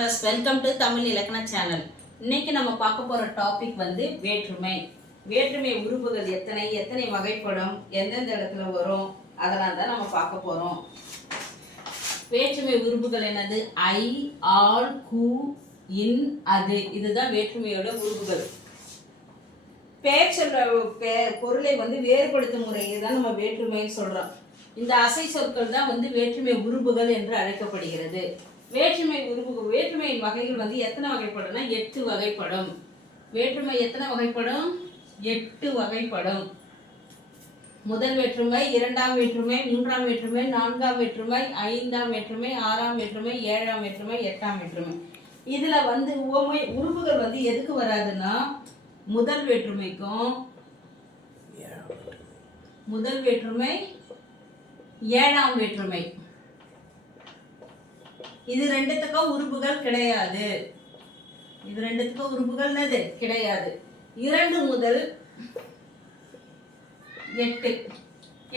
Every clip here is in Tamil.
வெல்கம் டு தமிழ் இலக்கண சேனல் இன்னைக்கு நம்ம பார்க்க போகிற டாபிக் வந்து வேற்றுமை. வேற்றுமை உறுப்புகள் எத்தனை எத்தனை வகைப்படும் எந்தெந்த இடத்துல வரும் அதெல்லாம் தான் நம்ம பார்க்க போகிறோம் வேற்றுமை உறுப்புகள் என்னது? ஐ ஆல் கு இன் அது. இதுதான் வேற்றுமையோட உறுப்புகள் பெயர் சொல்ற பொருளை வந்து வேறுபடுத்தும் முறையை தான் நம்ம வேற்றுமைன்னு சொல்கிறோம் இந்த அசை சொற்கள் தான் வந்து வேற்றுமை உறுப்புகள் என்று அழைக்கப்படுகிறது. வேற்றுமை உருபு வேற்றுமையின் வகைகள் வந்து எத்தனை வகைப்படும்னா எட்டு வகைப்படும். வேற்றுமை எத்தனை வகைப்படும்? எட்டு வகைப்படும். முதல் வேற்றுமை இரண்டாம் வேற்றுமை மூன்றாம் வேற்றுமை நான்காம் வேற்றுமை ஐந்தாம் வேற்றுமை ஆறாம் வேற்றுமை ஏழாம் வேற்றுமை எட்டாம் வேற்றுமை. இதுல வந்து உவமை உறுப்புகள் வந்து எதுக்கு வராதுன்னா முதல் வேற்றுமைக்கும் முதல் வேற்றுமை ஏழாம் வேற்றுமை. இது ரெண்டுத்துக்கும் உறுப்புகள் கிடையாது. இது ரெண்டுத்துக்கும் உறுப்புகள் என்னது? கிடையாது. இரண்டு முதல் எட்டு.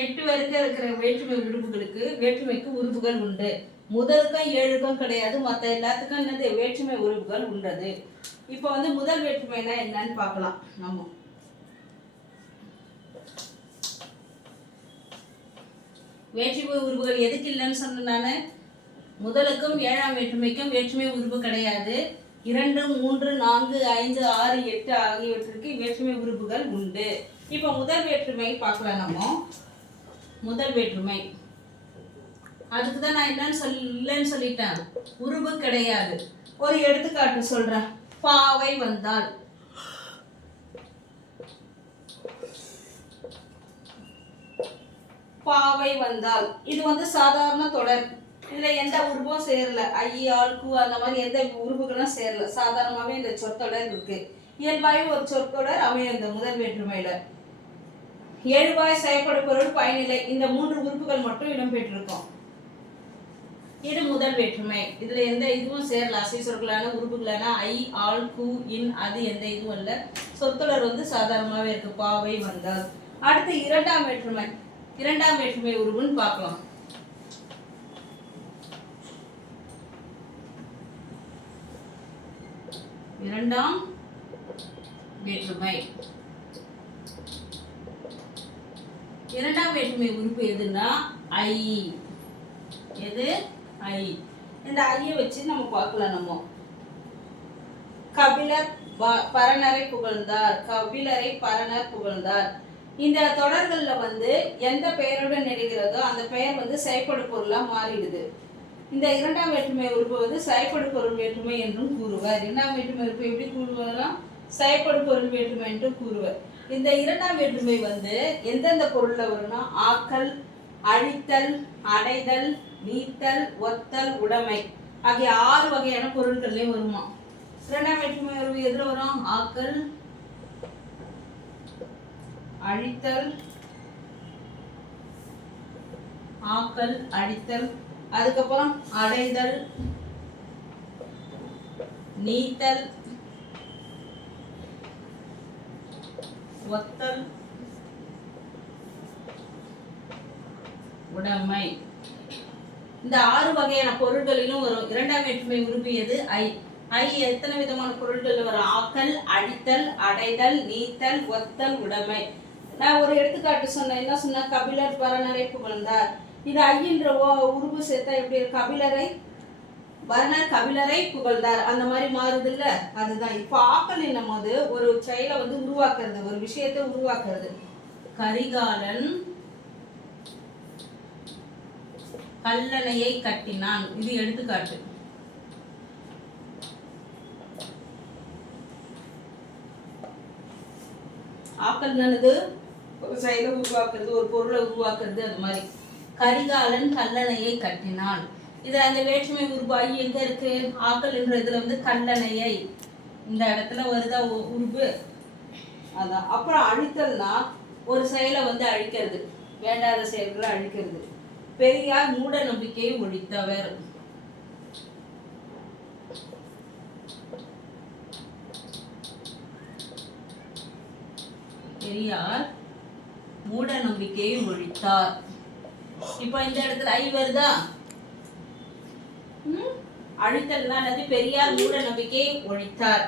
எட்டு வரைக்கும் இருக்கிற வேற்றுமை உறுப்புகளுக்கு வேற்றுமைக்கு உறுப்புகள் உண்டு. முதலுக்கும் ஏழுக்கும் கிடையாது. மற்ற எல்லாத்துக்கும் என்னது? வேற்றுமை உறுப்புகள் உண்டது இப்போ வந்து முதல் வேற்றுமைனா என்னன்னு பார்க்கலாம். நம்ம வேற்றுமை உறுப்புகள் எதுக்கு இல்லைன்னு சொன்னேன் நான்? முதலுக்கும் ஏழாம் வேற்றுமைக்கும் வேற்றுமை உறுப்பு கிடையாது. இரண்டு மூன்று நான்கு ஐந்து ஆறு எட்டு ஆகியவற்றிற்கு வேற்றுமை உறுப்புகள் உண்டு. இப்போ முதல் வேற்றுமை பார்க்கலாம் நம்ம. முதல் வேற்றுமை. அதுக்கு தான் நான் என்னன்னு சொல் இல்லைன்னு சொல்லிட்டேன். உருவு கிடையாது. ஒரு எடுத்துக்காட்டு சொல்றேன். பாவை வந்தால். பாவை வந்தால். இது வந்து சாதாரண தொடர். இதுல எந்த உருவம் சேரல. ஐ ஆல்கு அந்த மாதிரி எந்த உருவுகளும் சேரல. சாதாரணமாவே இந்த சொற்றொடர் இருக்கு. இயல்பாய் ஒரு சொற்றொடர் அமையும் இந்த முதல் வேற்றுமையில. ஏழுவாய் செயல்படும் பொருள் பயனிலை. இந்த மூன்று உறுப்புகள் மட்டும் இடம்பெற்றிருக்கும் இது முதல் வேற்றுமை. இதுல எந்த இதுவும் சேரல. அசை சொற்களான உறுப்புகளான ஐ ஆல் கு இன் அது எந்த இதுவும் இல்ல. சொற்தொடர் வந்து சாதாரணமாவே இருக்கு. பாவை வந்தால். அடுத்து இரண்டாம் வேற்றுமை. இரண்டாம் வேற்றுமை உருவுன்னு பார்க்கலாம். இரண்டாம் வேற்றுமை. இரண்டாம் வேற்றுமை உறுப்பு எதுன்னா ஐ. எது? ஐ. இந்த ஐயை வச்சு நம்ம பார்க்கலாம் நம்ம. கபிலர் ப- பரணரை புகழ்ந்தார். கபிலரை பரணர் புகழ்ந்தார். இந்த தொடர்களில் வந்து எந்த பெயருடன் நெடுகிறதோ அந்த பெயர் வந்து செயற்படு பொருளாக மாறிடுது. இந்த இரண்டாம் வேற்றுமை உறுப்பு வந்து சைப்படு பொருள் வேற்றுமை என்றும் கூறுவர். இரண்டாம் வேற்றுமை உறுப்பு எப்படி கூறுவதெல்லாம் சைப்படு பொருள் வேற்றுமை என்று கூறுவர். இந்த இரண்டாம் வேற்றுமை வந்து எந்தெந்த பொருள்ல வரும்னா ஆக்கல் அழித்தல் அடைதல் நீத்தல் ஒத்தல் உடைமை ஆகிய ஆறு வகையான பொருட்கள்லயும் வருமா? இரண்டாம் வேற்றுமை உறவு எதில் வரும்? ஆக்கல் அழித்தல் ஆக்கல் அழித்தல் அதுக்கப்புறம் அடைதல் நீத்தல் ஒத்தல் உடைமை. இந்த ஆறு வகையான பொருட்களிலும் ஒரு இரண்டாம் வேற்றுமை உருவியது ஐ ஐ எத்தனை விதமான பொருள்கள் வரும்? ஆக்கல் அழித்தல் அடைதல் நீத்தல் ஒத்தல் உடைமை. நான் ஒரு எடுத்துக்காட்டு சொன்னேன். என்ன சொன்ன? கபிலர் பரநரைப்பு வந்தார் இது ஐயின்ற ஓ- உருவு சேர்த்தா எப்படி இருக்கு? கபிலரை பரணர் கபிலரை புகழ்ந்தார். அந்த மாதிரி மாறுது இல்ல அதுதான். இப்போ ஆக்கல் என்னும் போது ஒரு செயலை வந்து உருவாக்குறது ஒரு விஷயத்தை உருவாக்குறது. கரிகாலன் கல்லணையை கட்டினான். இது எடுத்துக்காட்டு. ஆக்கல் நல்லது ஒரு செயலை உருவாக்குறது ஒரு பொருளை உருவாக்குறது அது மாதிரி. கரிகாலன் கல்லணையை கட்டினான். இது அந்த வேற்றுமை உருவாகி எங்க இருக்கு? ஆக்கல் என்ற இதுல வந்து கல்லணையை. இந்த இடத்துல வருதா உ- உருவு அதான். அப்புறம் அழித்தல்னா ஒரு செயலை வந்து அழிக்கிறது. வேண்டாத செயல்களை அழிக்கிறது. பெரியார் மூட நம்பிக்கையை ஒழித்தவர். பெரியார் மூட நம்பிக்கையை ஒழித்தார். இப்போ இந்த இடத்துல ஐ வருதா? ம்? அழித்தல்னா என்னது பெரியார் மூட நம்பிக்கை ஒழித்தார்.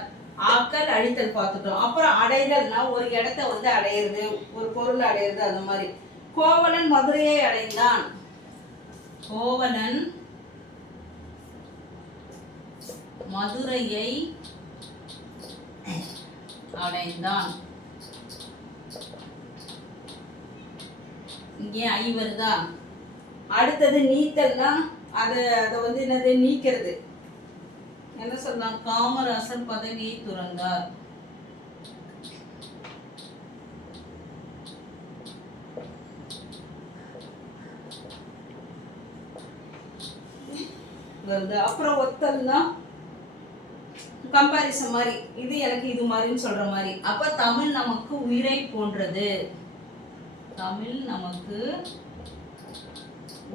ஆக்கல் அழித்தல் பார்த்துட்டோம். அப்புறம் அடைதல்னா ஒரு இடத்த வந்து அடையிறது ஒரு பொருள் அடையிறது அந்த மாதிரி. கோவலன் மதுரையை அடைந்தான். கோவலன் மதுரையை அடைந்தான். இங்கே ஐ வருதா? அடுத்தது நீத்தல்னா அதை அதை வந்து என்னது நீக்கிறது. என்ன சொல்லலாம் காமராசர் பதவியை துறந்தார். வருது. அப்புறம் ஒத்தல்னா கம்பாரிசன் மாதிரி. இது எனக்கு இது மாதிரின்னு சொல்ற மாதிரி. அப்ப தமிழ் நமக்கு உயிரை போன்றது. தமிழ் நமக்கு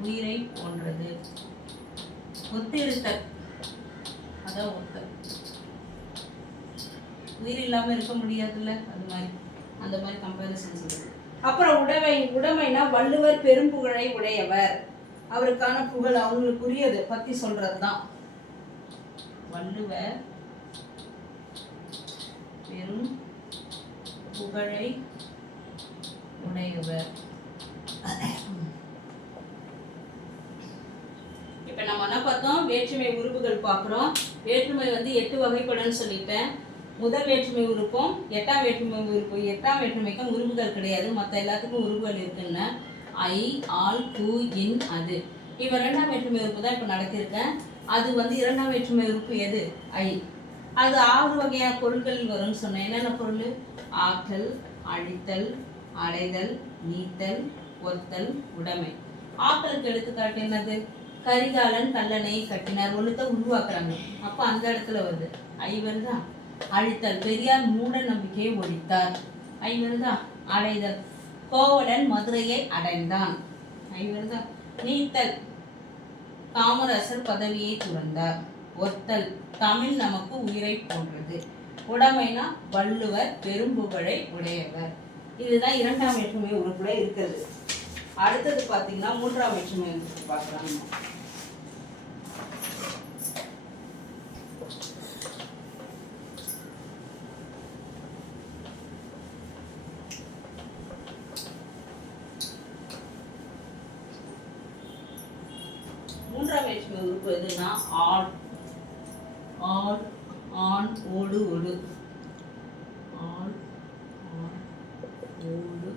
உயிரை போன்றது. ஒத்திருத்தல் அதான் ஒத்த உயிர் இல்லாம இருக்க முடியாதுல்ல? அது மாதிரி. அந்த மாதிரி கம்பேரிசன் சொல்றது. அப்புறம் உடைமை உடைமைனா வள்ளுவர் பெரும்புகழை உடையவர். அவருக்கான புகழ் அவங்களுக்குரியது பத்தி சொல்றதுதான். வள்ளுவர் பெரும் புகழை உடையவர். இப்போ நம்ம என்ன பார்த்தோம் வேற்றுமை உறுப்புகள் பார்க்குறோம். வேற்றுமை வந்து எட்டு வகைப்படன்னு சொல்லிட்டேன். முதல் வேற்றுமை உறுப்பும் எட்டாம் வேற்றுமை உறுப்பு எட்டாம் வேற்றுமைக்கும் உறுப்புகள் கிடையாது. மற்ற எல்லாத்துக்கும் உறுப்புகள் இருக்குன்னு. ஐ ஆல் கு இன் அது. இப்போ ரெண்டாம் வேற்றுமை உறுப்பு தான் இப்போ நடத்தியிருக்கேன் அது வந்து இரண்டாம் வேற்றுமை உறுப்பு எது? ஐ. அது ஆறு வகையான பொருட்கள் வரும்னு சொன்னேன். என்னென்ன பொருள்? ஆக்கல் அழித்தல் அடைதல் நீத்தல் ஒத்தல் உடைமை. ஆக்கலுக்கு எடுத்துக்காட்டு என்னது? கரிகாலன் கல்லணை கட்டினார். ஒண்ணுத்த உருவாக்குறாங்க. அப்ப அந்த இடத்துல வருது. ஐ வருதா அழித்தல். பெரியார் மூட நம்பிக்கையை ஒழித்தார். ஐ வருதா அடைதல். கோவலன் மதுரையை அடைந்தான். ஐ வருதா நீத்தல். காமராசர் பதவியை துறந்தார். ஒத்தல். தமிழ் நமக்கு உயிரை போன்றது. உடமைனா வள்ளுவர் பெரும்புகழை உடையவர். இதுதான் இரண்டாம் வேற்றுமை உறுப்புல இருக்கிறது. அடுத்தது பார்த்தீங்கன்னா மூன்றாம் வேற்றுமை பார்க்கலாம் நம்ம. மூன்றாம் வேற்றுமை உறுப்பு எதுனா ஆள் ஆள் ஆண் ஓடு ஒடு ஆள் ஆண் ஓடு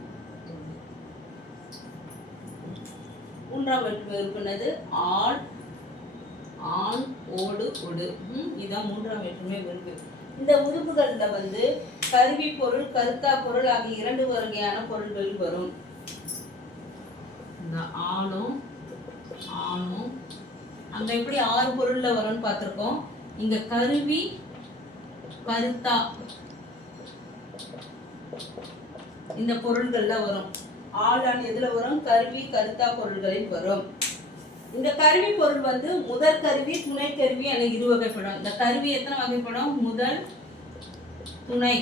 ஒடு மூன்றாம் வேற்றுமை ஆள் ஆண் ஓடு ஒடு. இதுதான் மூன்றாம் வேற்றுமை உறுப்பு இந்த உறுப்புகள்ல வந்து கருவி பொருள் கருத்தா பொருள் ஆகிய இரண்டு வகையான பொருள்கள் வரும். இந்த ஆணும் ஆணும். அங்க எப்படி ஆறு பொருள்ல வரும்னு பார்த்துருக்கோம். இங்க கருவி கருத்தா. இந்த பொருள்கள்ல வரும். ஆளான் எதுல வரும்? கருவி கருத்தா பொருள்களில் வரும். இந்த கருவி பொருள் வந்து முதல் கருவி துணை கருவி என இரு வகைப்படும். இந்த கருவி எத்தனை வகைப்படும்? முதல் துணை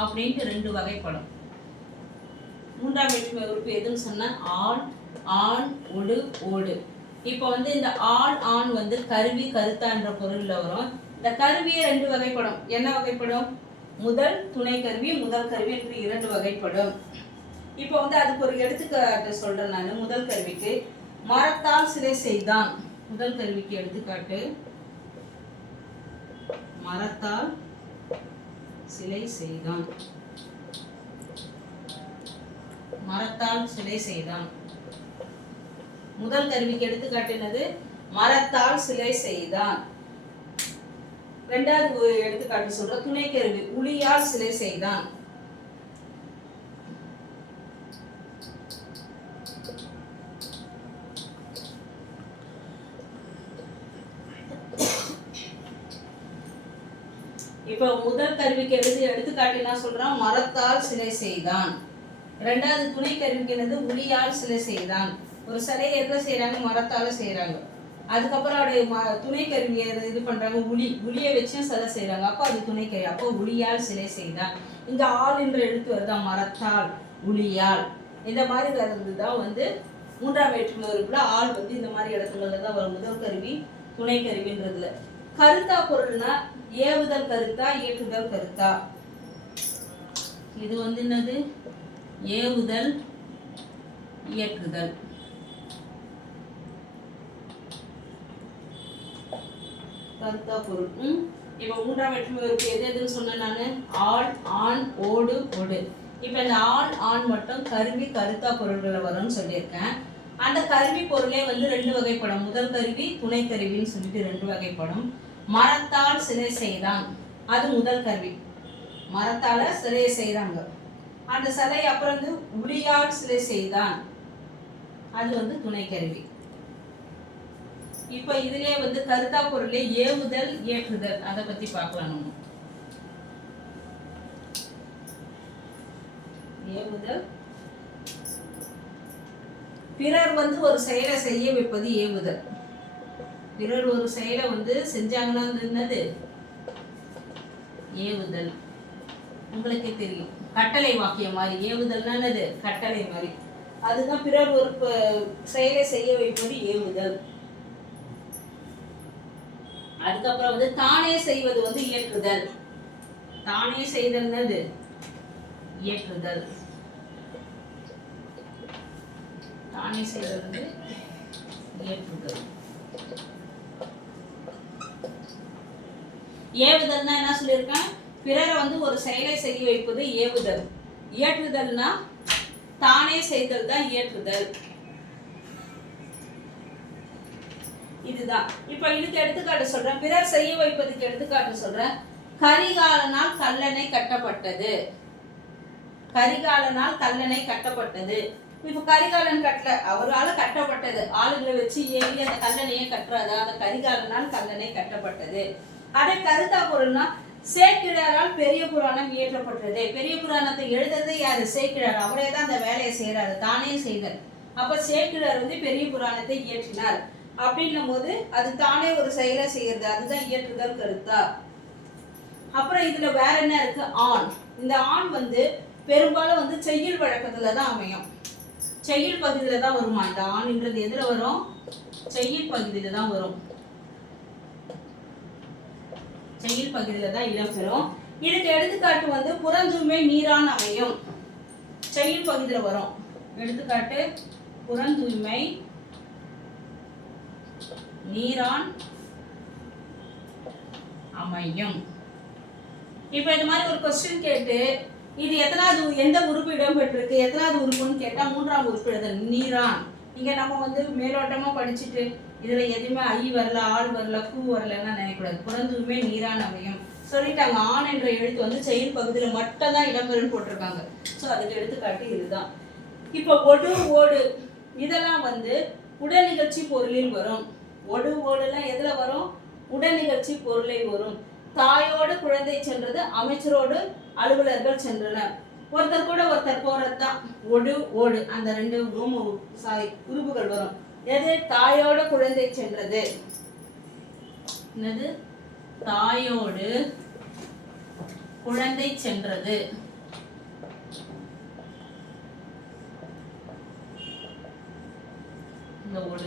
அப்படின்ட்டு ரெண்டு வகைப்படும். மூன்றாம் வேற்றுமை உறுப்பு எதுன்னு சொன்னா ஆண் ஆண் ஒடு ஓடு. இப்போ வந்து இந்த ஆண் ஆண் வந்து கருவி கருத்தான்ற பொருள்ல வரும். இந்த கருவியே ரெண்டு வகைப்படும். என்ன வகைப்படும்? முதல் துணை கருவி முதல் கருவி என்று இரண்டு வகைப்படும். இப்போ வந்து அதுக்கு ஒரு எடுத்துக்காட்டு சொல்றேன் நான் முதல் கருவிக்கு. மரத்தால் சிலை செய்தான். முதல் கருவிக்கு எடுத்துக்காட்டு. மரத்தால் சிலை செய்தான். மரத்தால் சிலை செய்தான். முதல் கருவிக்கு எடுத்துக்காட்டுனது மரத்தால் சிலை செய்தான். ரெண்டாவது எடுத்துக்காட்டு சொல்ற துணை கருவி உளியால் சிலை செய்தான். இப்போ முதல் கருவிக்கு எழுதி எடுத்துக்காட்டு என்ன சொல்றான் மரத்தால் சிலை செய்தான். ரெண்டாவது துணை கருவிக்கு என்னது? உளியால் சிலை செய்தான். ஒரு சிலையை எதில் செய்கிறாங்க மரத்தால் செய்கிறாங்க அதுக்கப்புறம் அவருடைய ம துணை கருவியை இது பண்றாங்க? உளி உளியை வச்சும் சிலை செய்கிறாங்க அப்போ அது துணை கருவி. அப்போ உளியால் சிலை செய்தான். இந்த ஆள் என்ற எழுத்து வருதான் மரத்தால் உளியால் இந்த மாதிரி வர்றது தான் வந்து மூன்றாம் வேற்றுமை ஆள் வந்து இந்த மாதிரி இடத்துல தான் வரும். முதல் கருவி துணை கருவின்றதுல. கருத்தா பொருள்னா ஏவுதல் கருத்தா ஏற்றுதல் கருத்தா? இது வந்து என்னது? ஏவுதல் இயற்றுதல். கருத்தா பொருள். உம் இப்போ மூன்றாம் வேற்றுமை எது எதுன்னு சொன்னேன் நான்? ஆள் ஆண் ஓடு ஒடு. இப்போ இந்த ஆள் ஆண் மட்டும் கருவி கருத்தா பொருள்களை வரும்னு சொல்லியிருக்கேன். அந்த கருவி பொருளே வந்து ரெண்டு வகைப்படும். முதல் கருவி துணை கருவின்னு சொல்லிட்டு ரெண்டு வகைப்படும். மரத்தால் சிலை செய்தான். அது முதல் கருவி. மரத்தால சிலையை செய்கிறாங்க அந்த சிலை அப்புறம் வந்து உளியால் சிலை செய்தான். அது வந்து துணை கருவி. இப்போ இதுலயே வந்து கருத்தா பொருளே ஏவுதல் ஏற்றுதல். அதை பத்தி பார்க்கலாம் நம்ம. ஏவுதல். பிறர் வந்து ஒரு செயலை செய்ய வைப்பது ஏவுதல். பிறர் ஒரு செயலை வந்து செஞ்சாங்கன்னா என்னது? ஏவுதல். உங்களுக்கே தெரியும். கட்டளை வாக்கியம் மாதிரி. ஏவுதல்னா என்னது? கட்டளை மாதிரி. அதுதான் பிறர் ஒரு செயலை செய்ய வைப்பது ஏவுதல். அதுக்கப்புறம் வந்து தானே செய்வது வந்து இயற்றுதல். தானே செய்தல் என்னது? இயற்றுதல். தானே செய்தல் வந்து இயற்றுதல். ஏவுதல்னா என்ன சொல்லியிருக்கேன்? பிறரை வந்து ஒரு செயலை செய்ய வைப்பது ஏவுதல். இயற்றுதல்னா தானே செய்தல் தான் இயற்றுதல். இதுதான். இப்ப இதுக்கு எடுத்துக்காட்டு சொல்றேன். பிறர் செய்ய வைப்பதுக்கு எடுத்துக்காட்டு சொல்றேன். கரிகாலனால் கல்லணை கட்டப்பட்டது. கரிகாலனால் கல்லணை கட்டப்பட்டது. இப்ப கரிகாலன் கட்டல. அவரால் கட்டப்பட்டது. ஆளுகளை வச்சு ஏறி அந்த கல்லணையை கட்டுறாது அந்த கரிகாலனால் கல்லணை கட்டப்பட்டது. அதே கருத்தா பொருள்னா சேக்கிழாரால் பெரிய புராணம் இயற்றப்பட்டது. பெரிய புராணத்தை எழுதுறது யாரு? சேக்கிழார் அவரே தான் அந்த வேலையை செய்யறாரு தானே செய்தார் அப்ப சேக்கிழார் வந்து பெரிய புராணத்தை இயற்றினார். அப்படின்னும் போது அது தானே ஒரு செயலை செய்யறது. அதுதான் இயற்றுதல் கருத்தா. அப்புறம் இதுல வேற என்ன இருக்கு? ஆண். இந்த ஆண் வந்து பெரும்பாலும் வந்து செய்யுள் வழக்கத்துல தான் அமையும். செய்யுள் பகுதியில தான் வருமா? இந்த ஆண்ன்றது எதுல வரும்? செய்யுள் பகுதியில தான் வரும். செயல் பகுதியில தான் இடம்பெறும். இதுக்கு எடுத்துக்காட்டு வந்து புறந்தூய்மை நீரான் அமையும். செயல் பகுதியில வரும். எடுத்துக்காட்டு புறந்தூய்மை நீரான் அமையும். இப்போ இது மாதிரி ஒரு கொஸ்டின் கேட்டு இது எத்தனாவது எந்த உறுப்பு இடம்பெற்றிருக்கு எத்தனாவது உறுப்புன்னு கேட்டா மூன்றாம் உறுப்பு எழுதல் நீரான். இங்க நம்ம வந்து மேலோட்டமா படிச்சுட்டு இதுல எதுவுமே ஐ வரல ஆள் வரல கூ வரலன்னா நினைக்கக்கூடாது. குழந்தையுமே நீரான் அமையும். சொல்லிட்டாங்க ஆண் என்ற எழுத்து வந்து செயல் பகுதியில மட்டும் தான் இடம்பெறும் போட்டிருக்காங்க. ஸோ அதுக்கு எடுத்துக்காட்டு இதுதான். இப்போ ஒடு ஓடு இதெல்லாம் வந்து உடல் நிகழ்ச்சி பொருளில் வரும். ஒடு ஓடுலாம் எதுல வரும்? உடல் நிகழ்ச்சி பொருளில் வரும். தாயோடு குழந்தை சென்றது அமைச்சரோடு அலுவலர்கள் சென்றனர். ஒருத்தர் கூட ஒருத்தர் போறது தான் ஒடு ஓடு அந்த ரெண்டு ரூம் சாரி உறுப்புகள் வரும். எது தாயோட குழந்தை சென்றது. என்னது? தாயோடு குழந்தை சென்றது. இந்த ஒடு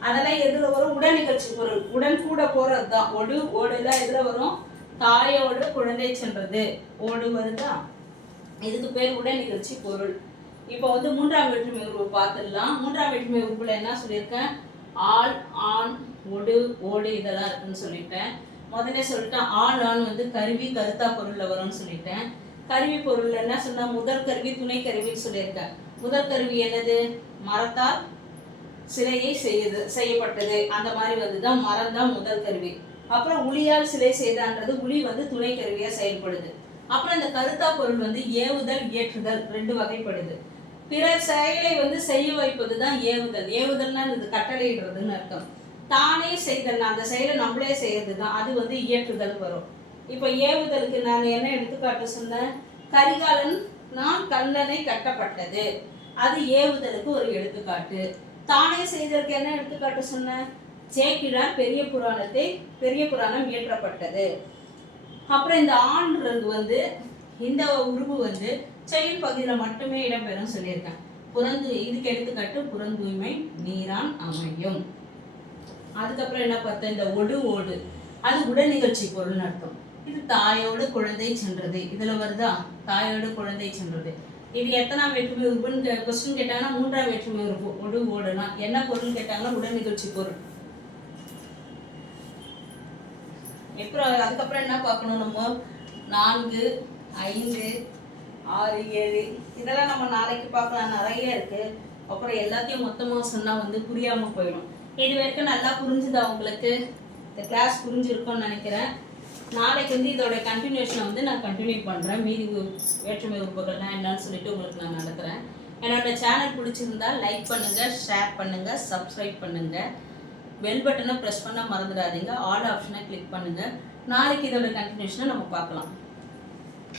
அதெல்லாம் எதுல வரும்? உடன் நிகழ்ச்சி பொருள். உடன் கூட போறதுதான். ஒடு ஓடுலாம் எதுல வரும்? தாயோடு குழந்தை சென்றது. ஓடு வருதா? இதுக்கு பேர் உடன் நிகழ்ச்சி பொருள். இப்போ வந்து மூன்றாம் வேற்றுமை உருவு பார்த்துடலாம். மூன்றாம் வேற்றுமை உருவில் என்ன சொல்லியிருக்கேன்? ஆள் ஆண் ஒடு ஓடு இதெல்லாம் இருக்குன்னு சொல்லிட்டேன். முதல்ல சொல்லிட்டேன் ஆள் ஆண் வந்து கருவி கருத்தா பொருள்ல வரும்னு சொல்லிட்டேன். கருவி பொருள்ல என்ன சொன்னா முதல் கருவி துணை கருவின்னு சொல்லியிருக்கேன். முதல் கருவி என்னது? மரத்தால் சிலையை செய்யுது செய்யப்பட்டது. அந்த மாதிரி வந்து தான் மரம் தான் முதல் கருவி. அப்புறம் உளியால் சிலை செய்தான்றது உளி வந்து துணை கருவியா செயல்படுது. அப்புறம் இந்த கருத்தா பொருள் வந்து ஏவுதல் இயற்றுதல் ரெண்டு வகைப்படுது. பிறர் செயலை வந்து செய்ய வைப்பது தான் ஏவுதல். ஏவுதல்னா இது கட்டளையிடுறதுன்னு அர்த்தம். தானே செய்தல். அந்த செயலை நம்மளே செய்யறது தான் அது வந்து இயற்றுதல் வரும். இப்போ ஏவுதலுக்கு நான் என்ன எடுத்துக்காட்டு சொன்னேன்? கரிகாலன் நான் கல்லணை கட்டப்பட்டது. அது ஏவுதலுக்கு ஒரு எடுத்துக்காட்டு. தானே செய்தலுக்கு என்ன எடுத்துக்காட்டு சொன்னேன்? சேக்கிழார் பெரிய புராணத்தை பெரிய புராணம் இயற்றப்பட்டது. அப்புறம் இந்த ஆண்றது வந்து இந்த உருவு வந்து செயல் பகுதியில் மட்டுமே இடம்பெறும் சொல்லியிருக்கேன். புறந்து இதுக்கு எடுத்துக்காட்டு புறந்தூய்மை நீரான் அமையும். அதுக்கப்புறம் என்ன பார்த்தேன் இந்த ஒடு ஓடு. அது உடல் நிகழ்ச்சி பொருள் அர்த்தம். இது தாயோடு குழந்தை சென்றது. இதுல வருதா? தாயோடு குழந்தை சென்றது. இது எத்தனாம் வேற்றுமை உறுப்புன்னு கொஸ்டின் கேட்டாங்கன்னா மூன்றாம் வேற்றுமை உறுப்பு ஒடு ஓடுனா என்ன பொருள் கேட்டாங்கன்னா உடல் நிகழ்ச்சி பொருள். அப்புறம் அதுக்கப்புறம் என்ன பார்க்கணும் நம்ம? நான்கு ஐந்து ஆறு ஏழு. இதெல்லாம் நம்ம நாளைக்கு பார்க்கலாம். நிறைய இருக்கு. அப்புறம் எல்லாத்தையும் மொத்தமாக சொன்னால் வந்து புரியாமல் போயிடும். இது வரைக்கும் நல்லா புரிஞ்சுதா உங்களுக்கு? இந்த கிளாஸ் புரிஞ்சிருக்கும்னு நினைக்கிறேன். நாளைக்கு வந்து இதோட கண்டினியூஷனை வந்து நான் கண்டினியூ பண்ணுறேன் மீதி வேற்றுமை உறுப்புகள்லாம் என்னன்னு சொல்லிட்டு உங்களுக்கு நான் நடத்துகிறேன் என்னோட சேனல் பிடிச்சிருந்தா லைக் பண்ணுங்கள் ஷேர் பண்ணுங்கள் சப்ஸ்கிரைப் பண்ணுங்கள் பெல் பட்டனை ப்ரெஸ் பண்ண மறந்துடாதீங்க. ஆல் ஆப்ஷனை கிளிக் பண்ணுங்கள் நாளைக்கு இதோட கண்டினியூஷனை நம்ம பார்க்கலாம்.